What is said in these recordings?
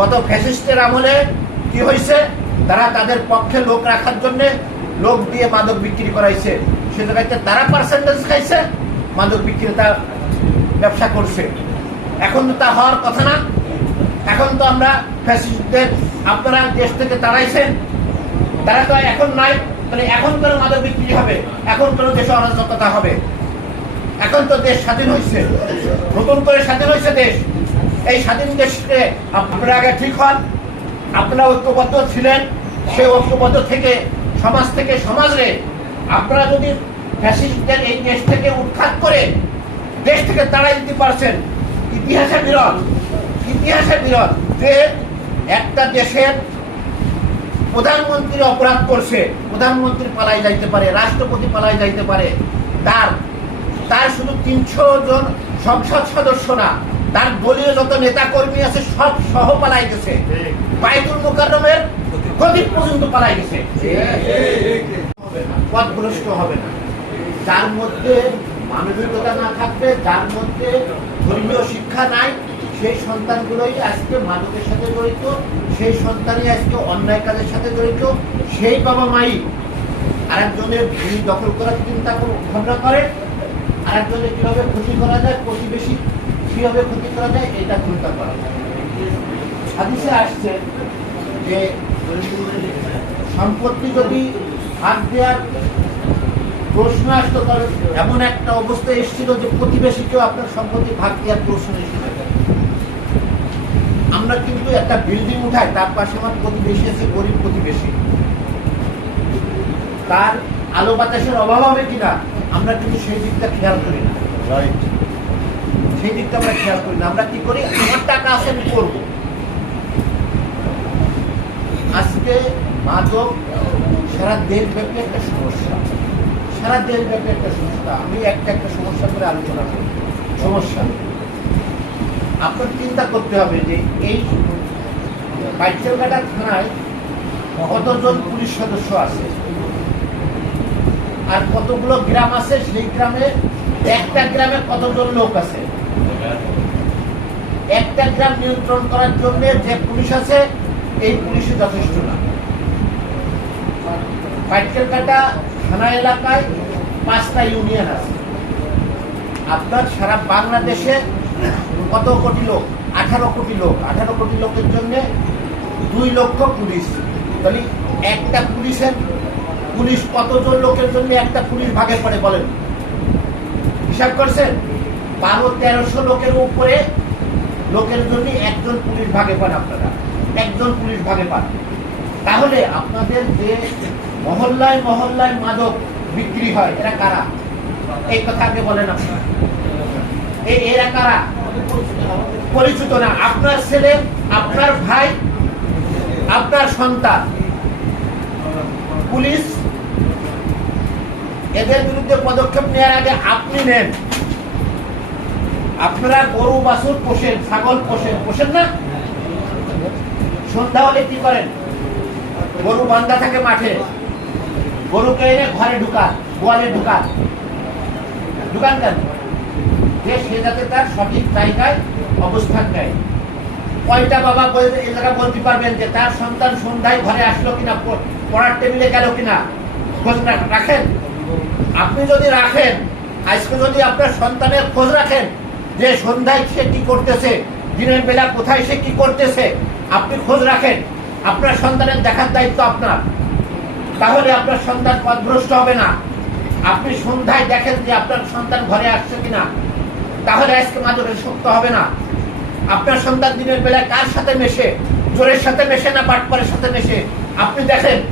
গত ফ্যাসিস্টের আমলে কি হয়েছে? তারা তাদের পক্ষে লোক রাখার জন্য লোক দিয়ে মাদক বিক্রি করাইছে। সে জায়গাতে তারা পার্সেন্টেজ খাইছে, মাদক বিক্রেতা ব্যবসা করছে। এখন তো তা হওয়ার কথা না। এখন তো আমরা ফ্যাসিস্টদের, আপনারা দেশ থেকে তাড়াইছেন। তারা তো এখন নাই, তাহলে এখন কেন মাদক বিক্রি হবে? এখন কেন দেশে অরাজকতা হবে? এখন তো দেশ স্বাধীন হয়েছে নতুন করে স্বাধীন হয়েছে দেশ। এই স্বাধীন দেশকে আপনারা আগে ঠিক হন। আপনারা ঐক্যবদ্ধ ছিলেন। সেই ঐক্যবদ্ধ থেকে সমাজ থেকে সমাজে আপনারা যদি ফ্যাসিস্টদের এই দেশ থেকে উৎখাত করে দেশ থেকে তাড়াই দিতে পারছেন, ইতিহাসে বিরল ইতিহাসে বিরল যে একটা দেশের প্রধানমন্ত্রী অপরাধ করছে, প্রধানমন্ত্রী পালাই যাইতে পারে, রাষ্ট্রপতি পালাই যাইতে পারে, তার তার শুধু তিনশো জন সংসদ সদস্য না তার দলীয় যত নেতা কর্মী আছে সব সহ পালাই গেছে। বাইতুল মোকাররমের গদিক পর্যন্ত পালাই গেছে। পথভ্রষ্ট হবে না। যার মধ্যে মানবিকতা না থাকবে যার মধ্যে ধর্মীয় শিক্ষা নাই সেই সন্তানগুলোই আজকে মাদকের সাথে জড়িত সেই সন্তানই আজকে অন্যায় কাজের সাথে জড়িত সেই বাবা মাই আরেকজনের ভূমি দখল করার চিন্তা ভাবনা করে আরেকজনের কীভাবে ক্ষতি করা যায় প্রতিবেশী কীভাবে ক্ষতি করা যায় এটা চিন্তা করা যায়। হাদিসে আসছে যে সম্পত্তি যদি ভাগ দেওয়ার প্রশ্ন আসতো, তাহলে এমন একটা অবস্থা এসেছিল যে প্রতিবেশীকেও আপনার সম্পত্তি ভাগ দেওয়ার প্রশ্ন এসেছিল। আমরা কিন্তু একটা বিল্ডিং উঠাই, তার পাশে আমার প্রতিবেশী আছে, গরিব প্রতিবেশী। তার আলো বাতাসের অভাব হবে কিনা, আমরা কিন্তু সেই দিকটা খেয়াল করি না। সেই দিকটা আমরা খেয়াল করি না। আমরা কি করি? আমার টাকা আছে, আমি আজকে মাদক, সারা দেশব্যাপী একটা সমস্যা। সারা দেশব্যাপী একটা সমস্যা। আমি একটা একটা সমস্যা করে আলোচনা করি। সমস্যা। আপনার চিন্তা করতে হবে যে এই বাইচালঘাটা থানায় কতজন পুলিশ সদস্য আছে? আর কতগুলো গ্রাম আছে? সেই গ্রামে একটা গ্রামে কতজন লোক আছে? একটা গ্রাম নিয়ন্ত্রণ করার জন্য যে পুলিশ আছে, এই পুলিশই যথেষ্ট না। কাটা থানা এলাকায় পাঁচটা ইউনিয়ন আছে। আপনার সারা বাংলাদেশে কত কোটি লোক? আঠারো কোটি লোক। আঠারো কোটি লোকের জন্য দুই লক্ষ পুলিশ। তাহলে একটা পুলিশের পুলিশ কতজন লোকের জন্য একটা পুলিশ ভাগে পড়ে বলেন? হিসাব করছেন? বারো, তেরোশো লোকের উপরে, লোকের জন্য একজন পুলিশ ভাগে পান আপনারা। একজন পুলিশ ভাগে পান। তাহলে আপনাদের যে মহল্লায় মহল্লায় মাদক বিক্রি হয়, এরা কারা? এই কথা আগে বলেন আপনারা। এরা কারা? পরিচিত না। আপনার ছেলে, আপনার ভাই, আপনার সন্তান। পুলিশ, এদের বিরুদ্ধে পদক্ষেপ নেওয়ার আগে আপনি নেন। আপনারা গরু, বাছুর পোষেন, ছাগল পোষেন পোষেন না? সন্ধ্যা হলে কি করেন? গরু বান্ধা থাকে মাঠে। গরুকে এনে ঘরে ঢুকান, গোয়ালে ঢুকান। ঢুকান কেন? যে সে যাতে তার সঠিক জায়গায় অবস্থান নেয়। কয়টা বাবা এলাকা বলতে পারবেন যে, তার সন্তান সন্ধ্যায় ঘরে আসলো কিনা পড়ার টেবিলে গেল কিনা? খোঁজ রাখেন? আপনি যদি রাখেন, আজকে যদি আপনার সন্তানের খোঁজ রাখেন যে সন্ধ্যায় সে কি করতেছে, দিনের বেলা কোথায় সে কি করতেছে, আপনি খোঁজ রাখেন। আপনার সন্তানের দেখার দায়িত্ব আপনার। তাহলে আপনার সন্তান পথভ্রষ্ট হবে না। আপনি সন্ধ্যায় দেখেন যে আপনার সন্তান ঘরে আসছে কিনা। তাহলে আজকে মাদকের শক্ত হবে না। আপনার সন্তান দিনের বেলায় কার সাথে মেশে? জোরের সাথে মেশে না বাটপারের সাথে মেশে? আপনি দেখেন।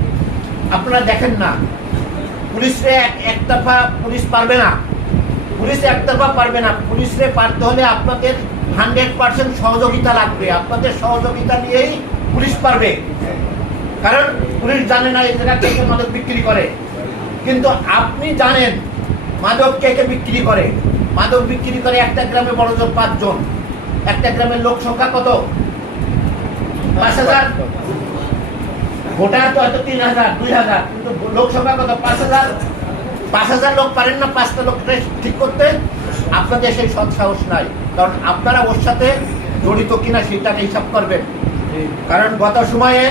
আপনারা দেখেন না। পুলিশরে এক- একতরফা পুলিশ পারবে না। পুলিশ একতরফা পারবে না। পুলিশে পারতে হলে আপনাদের হান্ড্রেড পার্সেন্ট সহযোগিতা লাগবে। আপনাদের সহযোগিতা নিয়েই পুলিশ পারবে। কারণ পুলিশ জানে না এই জায়গা মাদক বিক্রি করে। কিন্তু আপনি জানেন মাদক কে কে বিক্রি করে। মাদক বিক্রি করে একটা গ্রামে বড় পাঁচজন। একটা গ্রামের লোক সংখ্যা কত? পাঁচ হাজার। ভোটার তো হয়তো তিন হাজার, দুই হাজার। কিন্তু লোক সংখ্যা কত? পাঁচ হাজার। পাঁচ হাজার লোক পারেন না পাঁচটা লোক ঠিক করতে আপনাদের সেই সৎ সাহস নাই। কারণ আপনারা ওর সাথে জড়িত কিনা সেটাকে হিসাব করবেন। কারণ গত সময়ে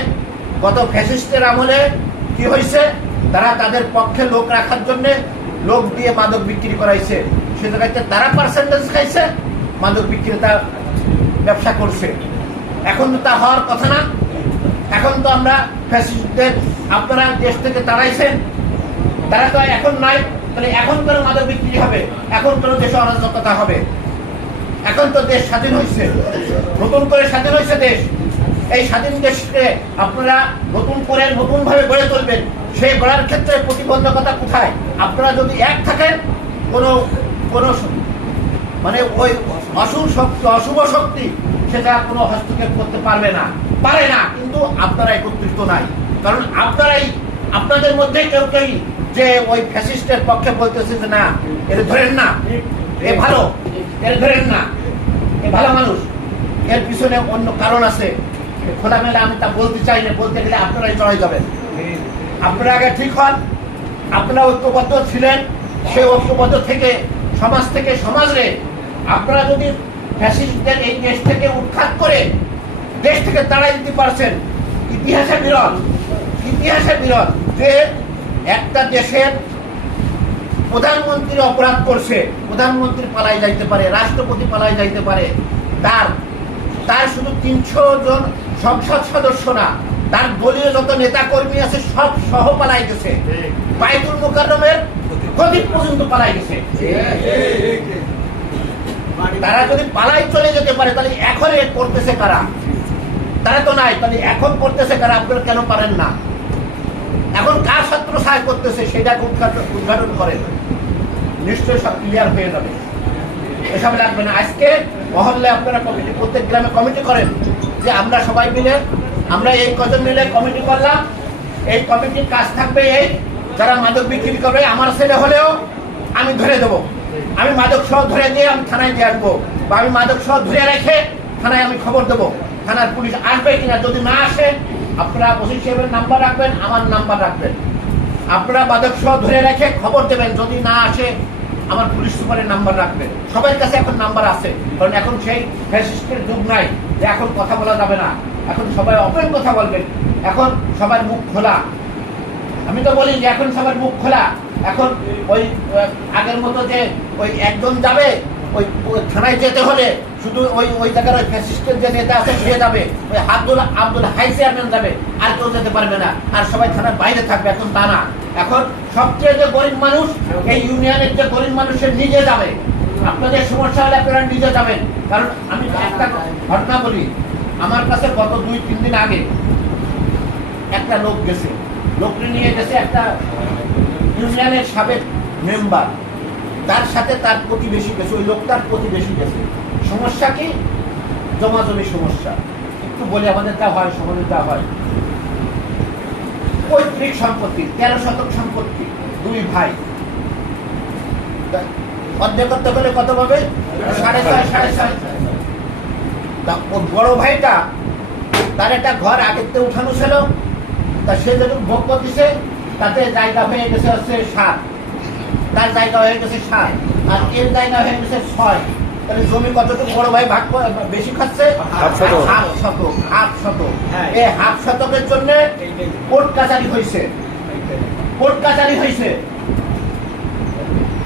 গত ফ্যাসিস্টের আমলে কি হয়েছে? তারা তাদের পক্ষে লোক রাখার জন্য লোক দিয়ে মাদক বিক্রি করাইছে। সে জায়গাতে তারা পার্সেন্টেজ খাইছে মাদক বিক্রেতা ব্যবসা করছে। এখন তো তা হওয়ার কথা না। এখন তো আমরা ফ্যাসিস্টদের আপনারা দেশ থেকে তাড়াইছেন তারা তো এখন নয় তাহলে এখন কেন মাদক বিক্রি হবে? এখন কেন দেশে অরাজকতা হবে? এখন তো দেশ স্বাধীন হয়েছে নতুন করে স্বাধীন হয়েছে দেশ। এই স্বাধীন দেশকে আপনারা নতুন করে নতুন ভাবে গড়ে তুলবেন। সেই গড়ার ক্ষেত্রে প্রতিবন্ধকতা কোথায়? আপনারা যদি এক থাকেন, কোনো কোনো মানে ওই অশুভ শক্তি অশুভ শক্তি, সেটা কোনো হস্তক্ষেপ করতে পারবে না। পারে না, কিন্তু আপনারা একত্রিত নাই। কারণ আপনারাই, আপনাদের মধ্যে কেউ কেউ যে ওই ফ্যাসিস্টের পক্ষে বলতেছে যে না, এর ধরেন না, এ ভালো, এর ধরেন না, এ ভালো মানুষ। এর পিছনে অন্য কারণ আছে। খোলামেলা আমি তা বলতে চাই না, বলতে গেলে আপনারাই চড়াই যাবেন। আপনারা আগে ঠিক হন, আপনারা ঐক্যবদ্ধ ছিলেন, সেই ঐক্যবদ্ধ থেকে সমাজ থেকে সমাজে আপনারা যদি ফ্যাসিস্টদের এই দেশ থেকে উৎখাত করে, দেশ থেকে তাড়াই দিতে পারছেন ইতিহাসে বিরল ইতিহাসে বিরল যে একটা দেশের প্রধানমন্ত্রী অপরাধ করছে, প্রধানমন্ত্রী পালাই যাইতে পারে, রাষ্ট্রপতি পালাই যাইতে পারে, তার তার শুধু তিনশো জন সংসদ সদস্য না, তার দলীয় যত নেতা কর্মী আছে সব সহ পালাই গেছে। বাইতুল মোকাররমের গদিক পর্যন্ত পালাই গেছে। তারা যদি পালাই চলে যেতে পারে, তাহলে এখন করতেছে কারা? তারা তো নাই, তাহলে এখন করতেছে কারা? আপনারা কেন পারেন না? এখন কার ছাত্র সাহায্য করতেছে সেটাকে উদ্ঘাটন করেন নিশ্চয়ই সব ক্লিয়ার হয়ে যাবে। এসব লাগবে না। আজকে মহল্লে আপনারা কমিটি প্রত্যেক গ্রামে কমিটি করেন যে আমরা সবাই মিলে, আমরা এই কজন মিলে কমিটি করলাম। এই কমিটির কাজ থাকবে এই। যারা মাদক বিক্রি করবে, আমার ছেলে হলেও আমি ধরে দেবো। আমি মাদক সহ ধরে দিয়ে আমি থানায় দিয়ে আসব। বা আমি মাদক সহ ধরে রেখে থানায় আমি খবর দেবো। থানার পুলিশ আসবে কিনা যদি না আসে, আপনারা সাহেবের নাম্বার রাখবেন, আমার নাম্বার রাখবেন। আপনারা মাদক সহ ধরে রেখে খবর দেবেন, যদি না আসে, আমার পুলিশ সুপারের নাম্বার রাখবেন। সবার কাছে এখন নাম্বার আছে, কারণ এখন সেই ফ্যাসিস্টের যুগ নাই যে এখন কথা বলা যাবে না। এখন সবাই ওপেন কথা বলবেন। এখন সবার মুখ খোলা। আমি তো বলি যে এখন সবার মুখ খোলা। এখন ওই আগের মতো যে ওই একজন যাবে ওই থানায় যেতে হলে শুধু ওই ওই জায়গার ফ্যাসিস্টের যে নেতা আছে, সে যাবে। ওই আব্দুল আব্দুল হাই চেয়ারম্যান যাবে। আর কেউ যেতে পারবে না। আর সবাই থানার বাইরে থাকবে, এখন তা না। এখন সবচেয়ে যে গরিব মানুষ, এই ইউনিয়নের যে গরিব মানুষের নিজে যাবে। আপনাদের সমস্যা হলে আপনারা নিজে যাবেন। কারণ আমি একটা ঘটনা বলি। আমার কাছে গত দুই, তিন দিন আগে একটা লোক গেছে। লোকটি নিয়ে গেছে একটা ইউনিয়নের সাবেক মেম্বার তার সাথে তার প্রতিবেশী গেছে, ওই লোকটার প্রতিবেশী গেছে। সমস্যা কি? জমাজমি সমস্যা। একটু বলে আমাদের তা হয়, সমাজে তা হয়। পৈতৃক সম্পত্তি, তেরো শতক সম্পত্তি, দুই ভাই। কত পাবে? সাড়ে ছয় সাড়ে ছয়। তা বড় ভাইটা, তার একটা ঘর থেকে উঠানো ছিল। তা সে যখন ভোগ দিছে তাতে জায়গা হয়ে গেছে হচ্ছে সাত। তার জায়গা হয়ে গেছে সাত আর এর জায়গা হয়ে গেছে ছয়। তাহলে জমি কতটুকু বড় ভাই? ভাগ বেশি খাচ্ছে? হাফ শতক। হাফ শতক হ্যাঁ। এই হাফ শতকের জন্য কোর্ট কাচারি হয়েছে কোর্ট কাচারি হয়েছে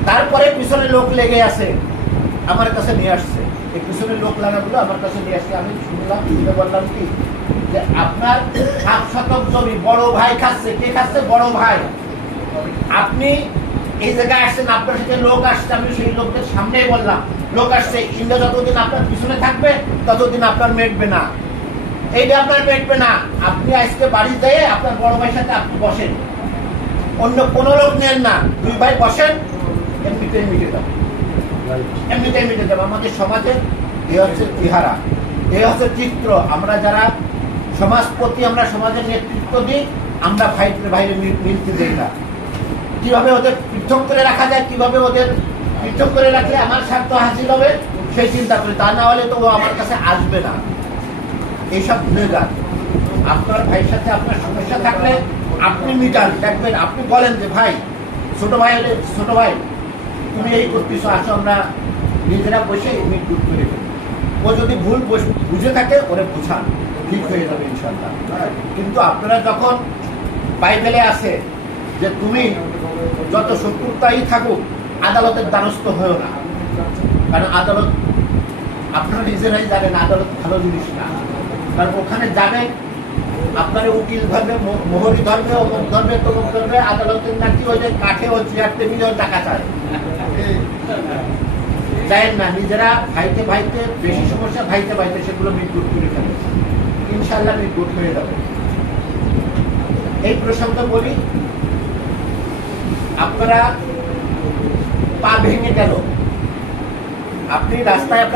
তারপরে পিছনে লোক লেগে আছে আমার কাছে নিয়ে আসছে। এই পিছনে লোক লাগাগুলো আমার কাছে নিয়ে আসছে। আমি শুনলাম শুনে বললাম কি? যে আপনার সাত শতক জমি বড় ভাই খাচ্ছে। কে খাচ্ছে? বড় ভাই। আপনি এই জায়গায় আসছেন, আপনার সাথে লোক আসছে, আমি সেই লোকদের সামনেই বললাম, লোক আসছে, ইন্দ্র যতদিন আপনার পিছনে থাকবে, ততদিন আপনার মেটবে না। এইটা আপনার মেটবে না, আপনি আজকে বাড়ি যেয়ে আপনার বড় ভাইয়ের সাথে আপনি বসেন। অন্য কোনো লোক নেন না, দুই ভাই বসেন এমনিতেই মিটে যাবে। এমনিতেই মিটে যাবে। আমাদের সমাজে এ হচ্ছে ইহারা এ হচ্ছে চিত্র। আমরা যারা সমাজপতি, আমরা সমাজের নেতৃত্ব দিই, আমরা ভাইতে ভাইরে মিল- মিলতে দিই না। কীভাবে ওদের পৃথক করে রাখা যায়, কীভাবে ওদের পৃথক করে রাখলে আমার স্বার্থ হাসিল হবে, সেই চিন্তা করি। তা না হলে তো ও আমার কাছে আসবে না। এইসব ভুলে যান। আপনার ভাইয়ের সাথে আপনার সমস্যা থাকলে আপনি মিটান। দেখবেন, আপনি বলেন যে, ভাই, ছোট ভাই ছোট ভাই, তুমি এই করতেছো, আসো আমরা নিজেরা বসে মিট দূর করে। ও যদি ভুল বুঝে থাকে, ওরে বুঝান। ঠিক হয়ে যাবে ইনশাল্লাহ কিন্তু আপনারা যখন বাইবেলে আছে যে, তুমি যত শত্রুতাই থাকুক, আদালতের দ্বারস্থ হয়েও না। কারণ আদালত আপনারা নিজেরাই জানেন আদালত ভালো জিনিস না। কারণ ওখানে যাবেন আপনার উকিল ধরবে মোহরি ধরবে, অমুক ধরবে, তমুক ধরবে, আদালতের নাকি ওই যে কাঠে ও চেয়ার টেবিলেও টাকা চায়। চায়েন না, নিজেরা ভাইতে ভাইতে, বেশি সমস্যা ভাইতে ভাইতে সেগুলো মিটগুট করে ফেলে। ইনশাল্লাহ মিটগুট হয়ে যাবে। এই প্রসঙ্গ বলি আপনারা পা ভেঙে গেল আপনি রাস্তায় আপনার